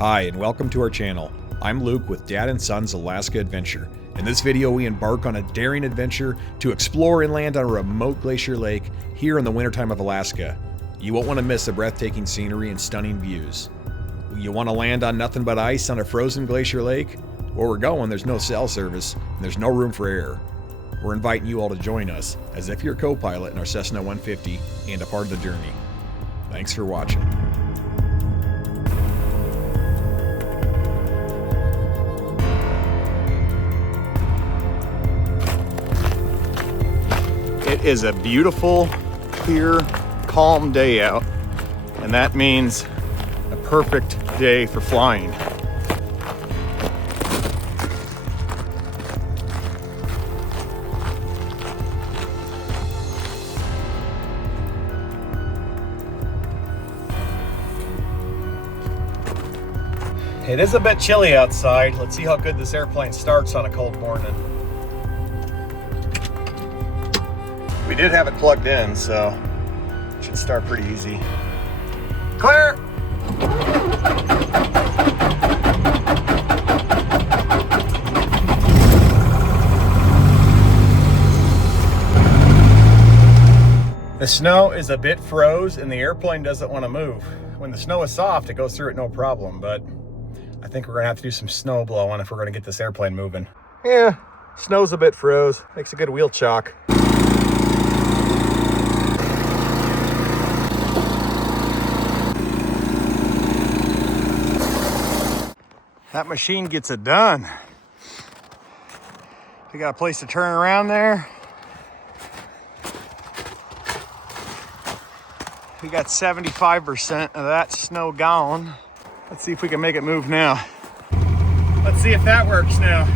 Hi, and welcome to our channel. I'm Luke with Dad and Son's Alaska Adventure. In this video, we embark on a daring adventure to explore and land on a remote glacier lake here in the wintertime of Alaska. You won't want to miss the breathtaking scenery and stunning views. You want to land on nothing but ice on a frozen glacier lake? Where we're going, there's no cell service and there's no room for air. We're inviting you all to join us as if you're a co-pilot in our Cessna 150 and a part of the journey. Thanks for watching. It is a beautiful, clear, calm day out, and that means a perfect day for flying. It is a bit chilly outside. Let's see how good this airplane starts on a cold morning. We did have it plugged in, so it should start pretty easy. Clear! The snow is a bit froze and the airplane doesn't want to move. When the snow is soft, it goes through it no problem, but I think we're gonna have to do some snow blowing if we're gonna get this airplane moving. Yeah, snow's a bit froze. Makes a good wheel chock. That machine gets it done. We got a place to turn around there. We got 75% of that snow gone. Let's see if we can make it move now. Let's see if that works now.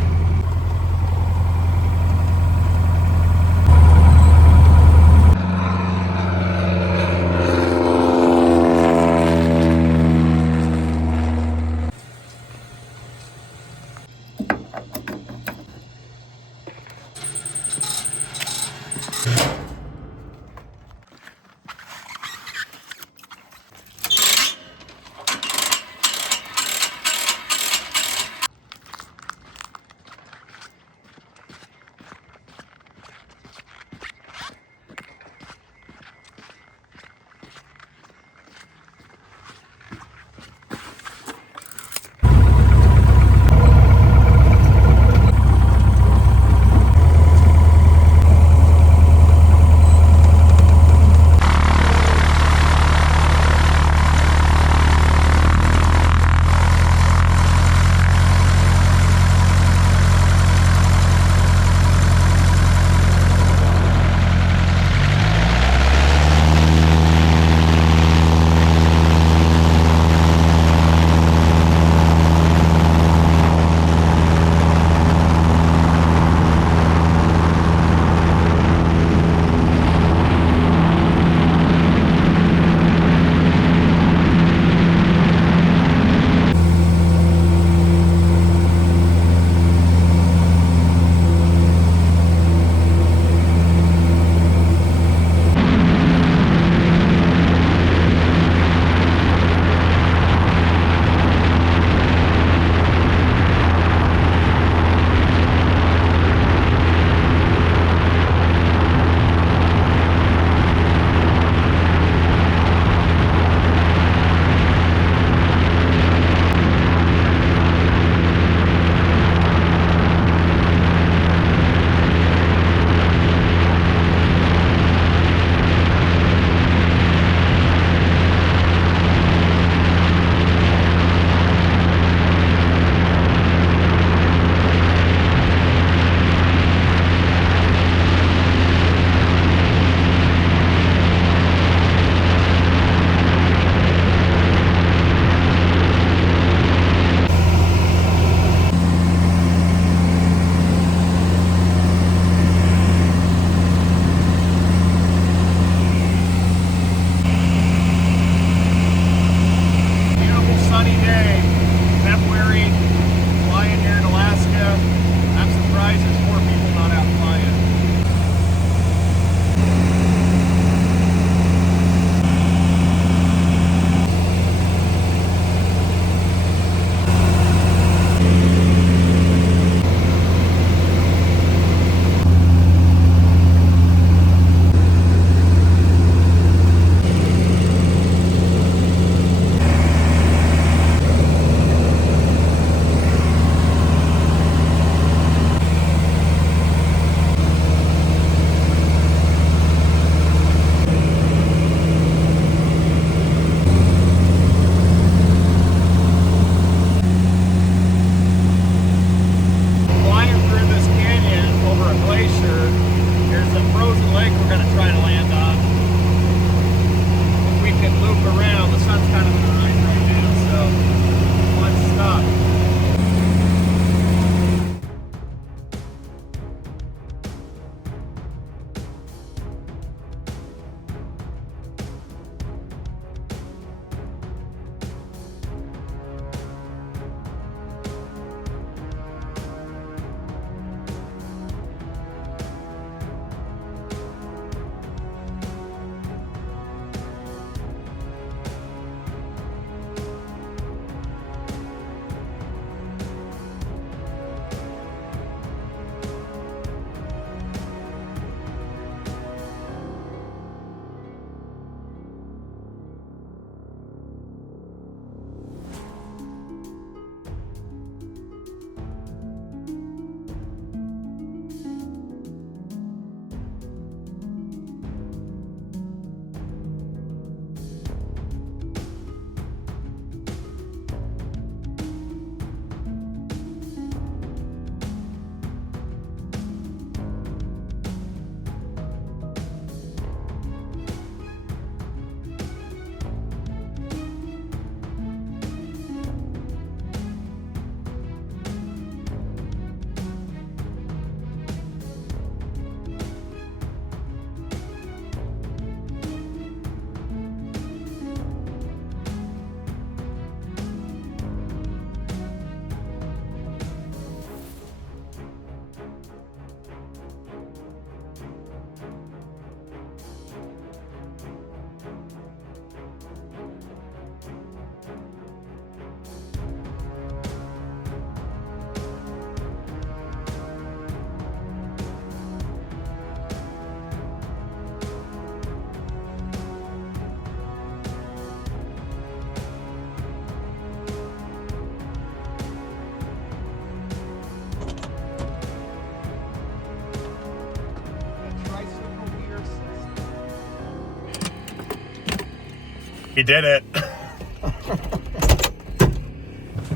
We did it.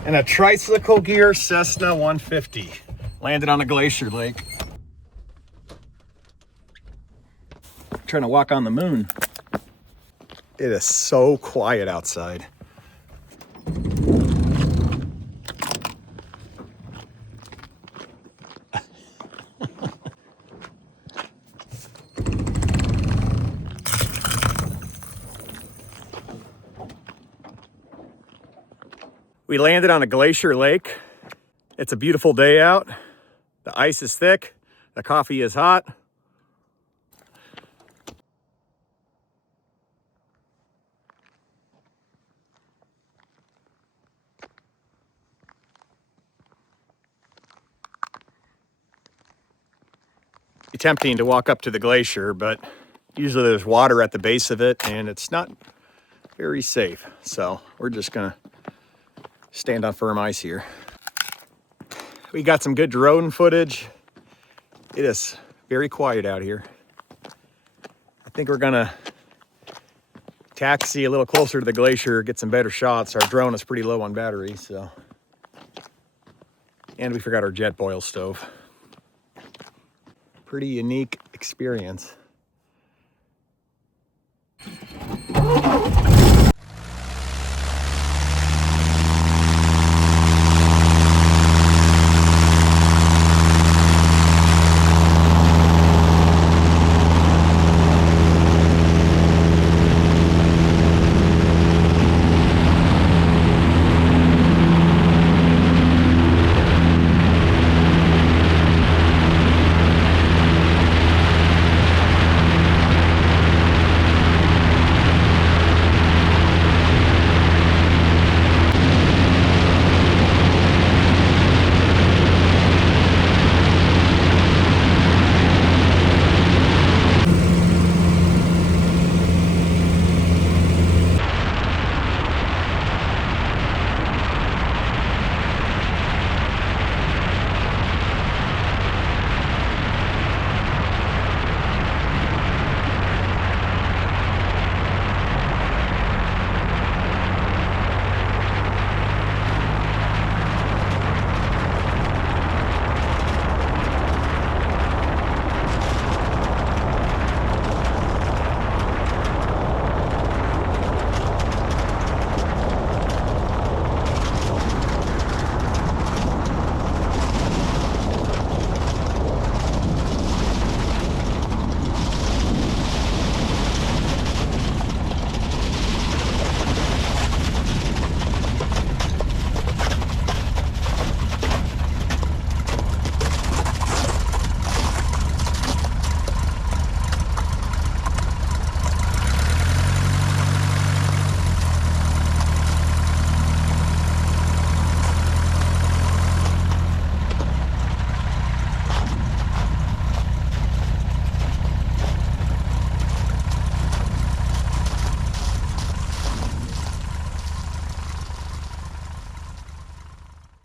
And a tricycle gear Cessna 150. Landed on a glacier lake. Trying to walk on the moon. It is so quiet outside. We landed on a glacier lake. It's a beautiful day out. The ice is thick. The coffee is hot. It's tempting to walk up to the glacier, but usually there's water at the base of it and it's not very safe. So we're just gonna stand on firm ice here. We got some good drone footage. It is very quiet out here. I think we're gonna taxi a little closer to the glacier, get some better shots. Our drone is pretty low on battery, so. And we forgot our jet boil stove. Pretty unique experience.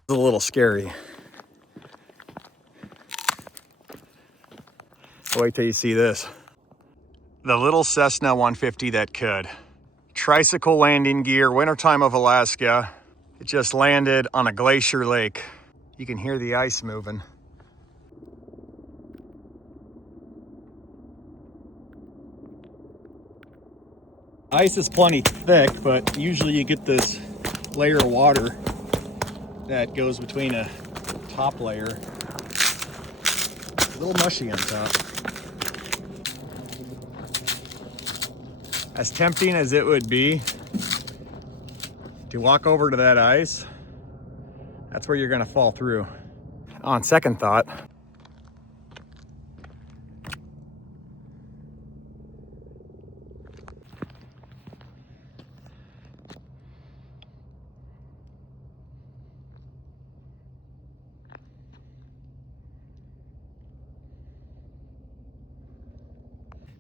A little scary. Wait till you see this. The little Cessna 150 that could. Tricycle landing gear, wintertime of Alaska. It just landed on a glacier lake. You can hear the ice moving. Ice is plenty thick, but usually you get this layer of water that goes between a top layer. It's a little mushy on top. As tempting as it would be to walk over to that ice, that's where you're gonna fall through. On second thought,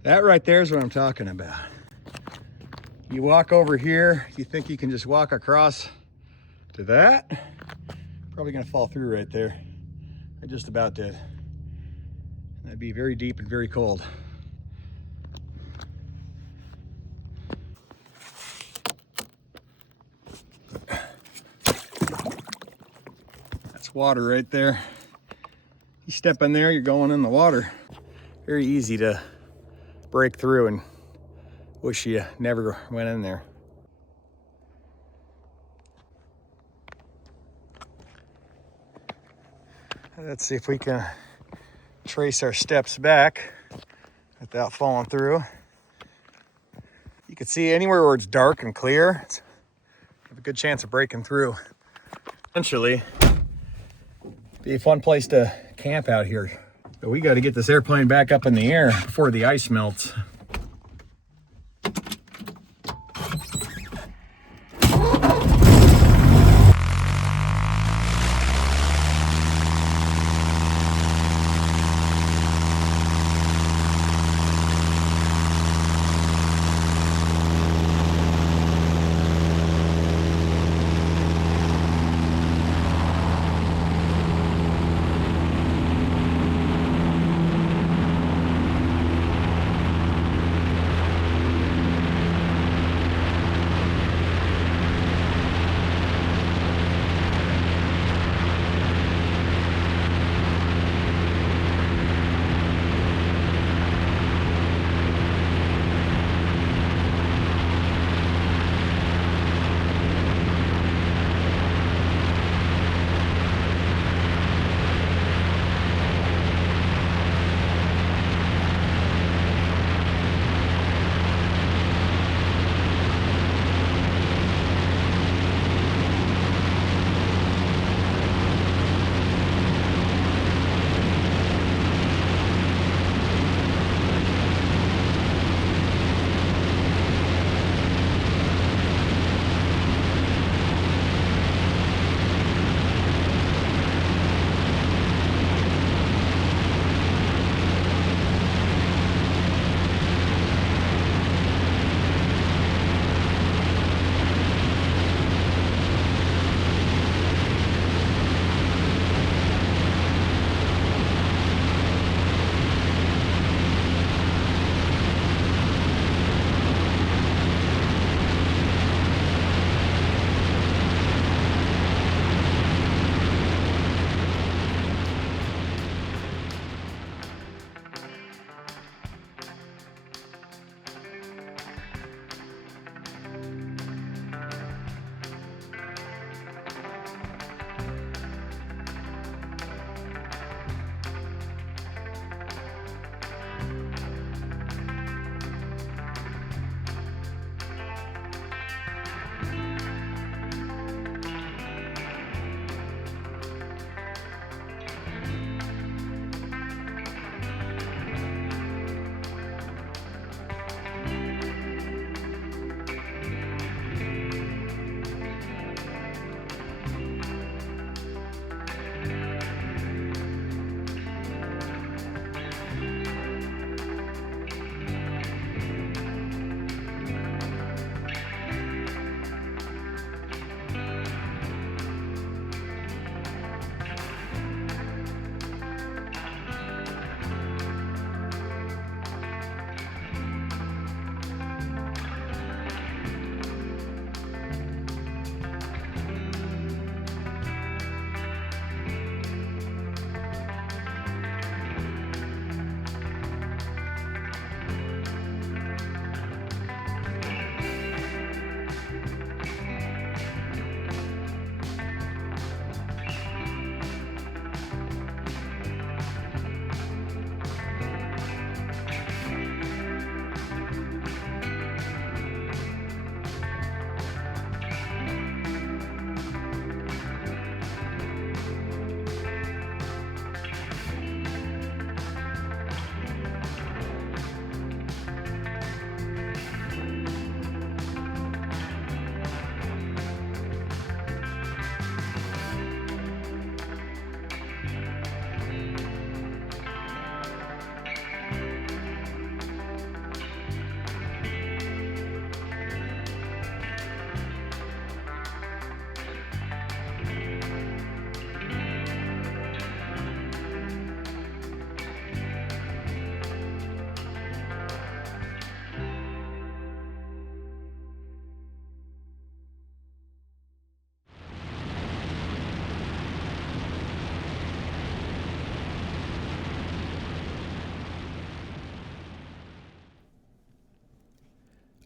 that right there is what I'm talking about. You walk over here, you think you can just walk across to that, probably gonna fall through right there. I just about did. That'd be very deep and very cold. That's water right there. You step in there, you're going in the water. Very easy to break through, and wish you never went in there. Let's see if we can trace our steps back without falling through. You can see anywhere where it's dark and clear, you have a good chance of breaking through. Eventually, be a fun place to camp out here. But we got to get this airplane back up in the air before the ice melts.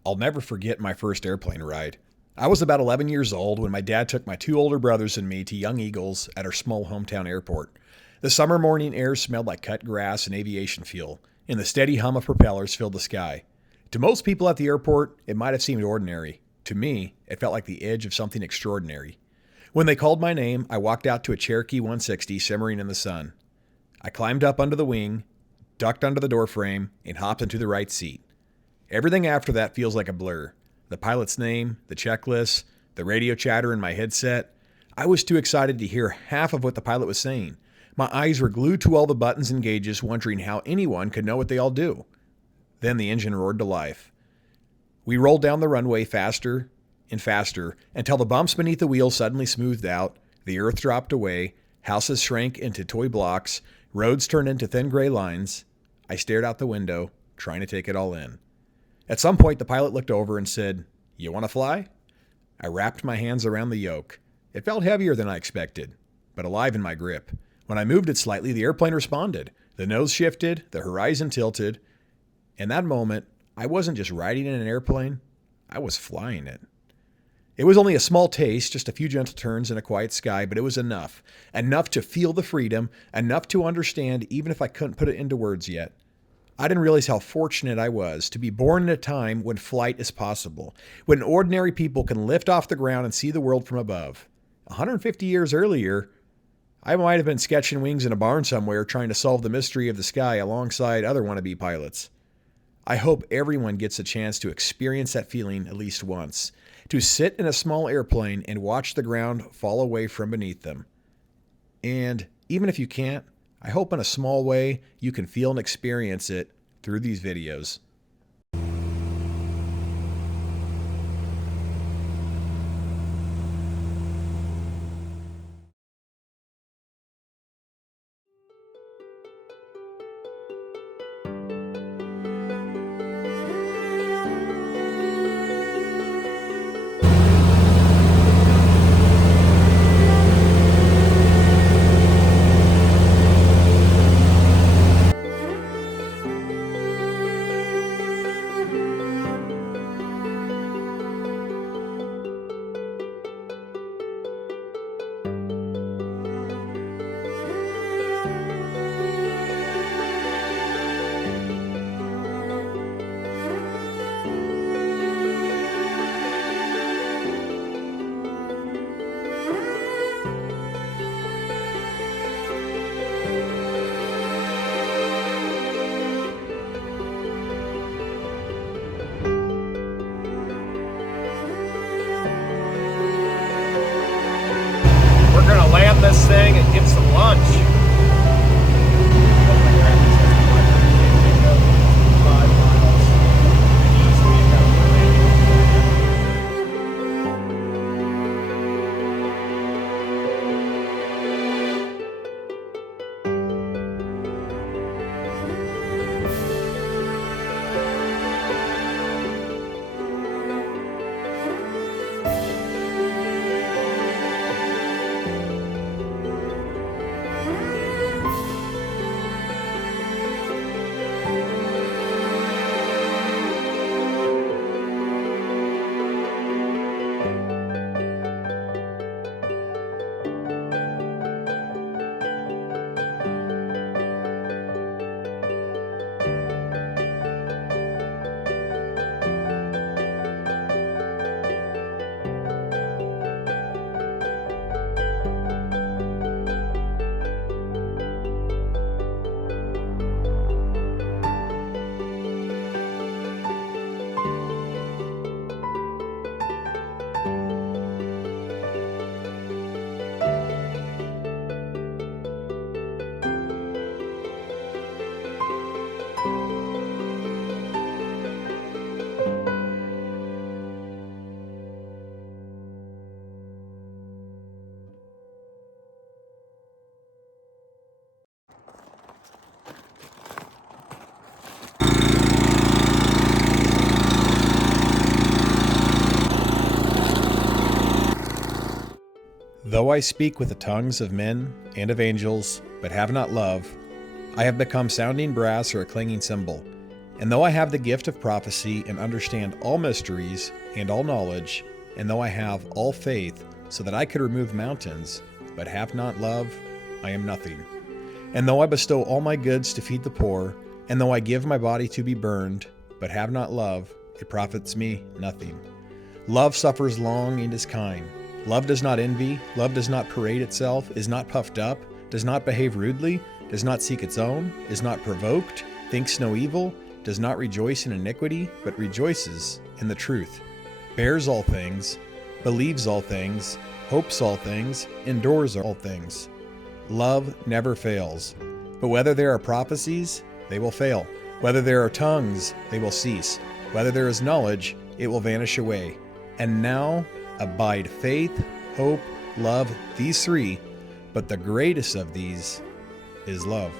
I'll never forget my first airplane ride. I was about 11 years old when my dad took my two older brothers and me to Young Eagles at our small hometown airport. The summer morning air smelled like cut grass and aviation fuel, and the steady hum of propellers filled the sky. To most people at the airport, it might have seemed ordinary. To me, it felt like the edge of something extraordinary. When they called my name, I walked out to a Cherokee 160 simmering in the sun. I climbed up under the wing, ducked under the door frame, and hopped into the right seat. Everything after that feels like a blur. The pilot's name, the checklist, the radio chatter in my headset. I was too excited to hear half of what the pilot was saying. My eyes were glued to all the buttons and gauges, wondering how anyone could know what they all do. Then the engine roared to life. We rolled down the runway faster and faster until the bumps beneath the wheels suddenly smoothed out, the earth dropped away, houses shrank into toy blocks, roads turned into thin gray lines. I stared out the window, trying to take it all in. At some point, the pilot looked over and said, "You want to fly?" I wrapped my hands around the yoke. It felt heavier than I expected, but alive in my grip. When I moved it slightly, the airplane responded. The nose shifted, the horizon tilted. In that moment, I wasn't just riding in an airplane, I was flying it. It was only a small taste, just a few gentle turns in a quiet sky, but it was enough. Enough to feel the freedom, enough to understand even if I couldn't put it into words yet. I didn't realize how fortunate I was to be born in a time when flight is possible, when ordinary people can lift off the ground and see the world from above. 150 years earlier, I might have been sketching wings in a barn somewhere trying to solve the mystery of the sky alongside other wannabe pilots. I hope everyone gets a chance to experience that feeling at least once, to sit in a small airplane and watch the ground fall away from beneath them. And even if you can't, I hope in a small way you can feel and experience it through these videos. We're gonna land this thing and get some lunch. Though I speak with the tongues of men and of angels, but have not love, I have become sounding brass or a clanging cymbal. And though I have the gift of prophecy and understand all mysteries and all knowledge, and though I have all faith so that I could remove mountains, but have not love, I am nothing. And though I bestow all my goods to feed the poor, and though I give my body to be burned, but have not love, it profits me nothing. Love suffers long and is kind. Love does not envy, love does not parade itself, is not puffed up, does not behave rudely, does not seek its own, is not provoked, thinks no evil, does not rejoice in iniquity, but rejoices in the truth, bears all things, believes all things, hopes all things, endures all things. Love never fails. But whether there are prophecies, they will fail. Whether there are tongues, they will cease. Whether there is knowledge, it will vanish away. And now abide faith, hope, love, these three, but the greatest of these is love.